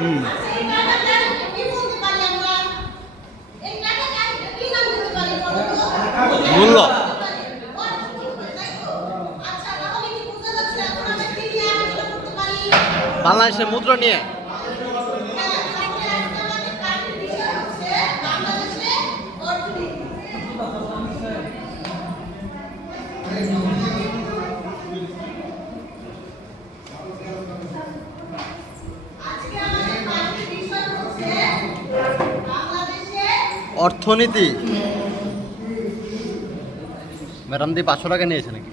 হুম। মূল্য বাংলাদেশের মুদ্রা নিয়ে অর্থনীতি। ম্যাডাম দিয়ে 500 টাকা নিয়েছে নাকি?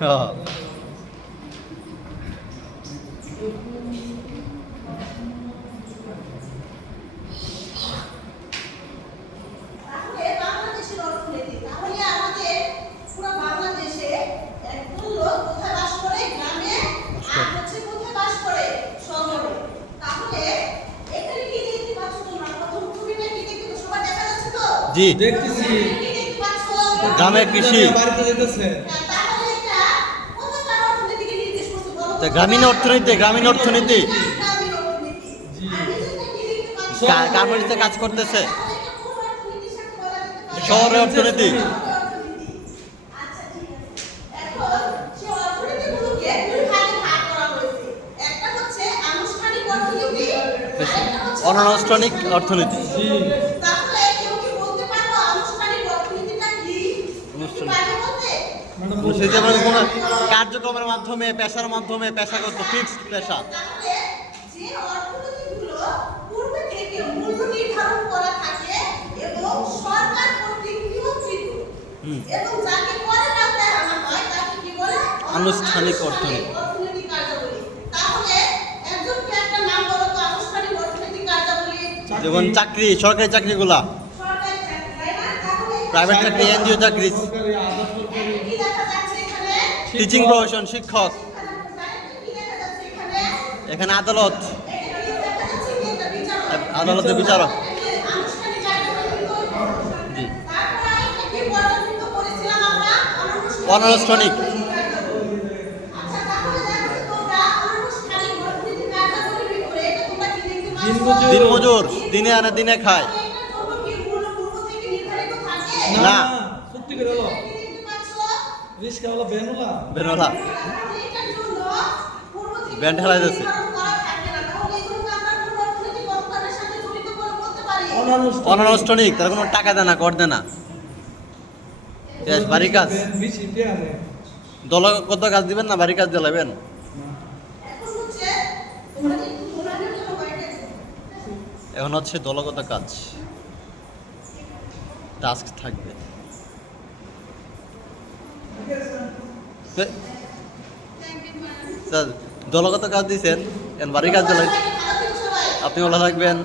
হ্যাঁ। জি দেখতেছি গ্রামে কৃষি গ্রামীণ অর্থনীতি গার্মেন্টসে কাজ করতেছে শহরের অর্থনীতি অনানুষ্ঠানিক অর্থনীতি কার্যক্রমের মাধ্যমে পেশার মাধ্যমে পেশাগত ফিক্সড পেশা আনুষ্ঠানিক অর্থনীতি যেমন চাকরি সরকারি চাকরিগুলা প্রাইভেট চাকরি এনজিও চাকরি টিচিং প্রফেশন শিক্ষক এখানে আদালতের বিচারক জি অনানুষ্ঠানিক দিনমজুর দিনে আনে দিনে খায় না বেনোলা ব্যান্ড হেলাই যাচ্ছে অনানুষ্ঠানিক তার কোনো টাকা দেয় না কর দেয় না বাড়ির কাজ দলগত কাজ দিবেন না বাড়ির কাজ দিলাবেন এখন হচ্ছে দলগত কাজ টাস্ক থাকবে দলগত কাজ দিয়েছেন বাড়ির কাজ দিলেন আপনি ভালো থাকবেন।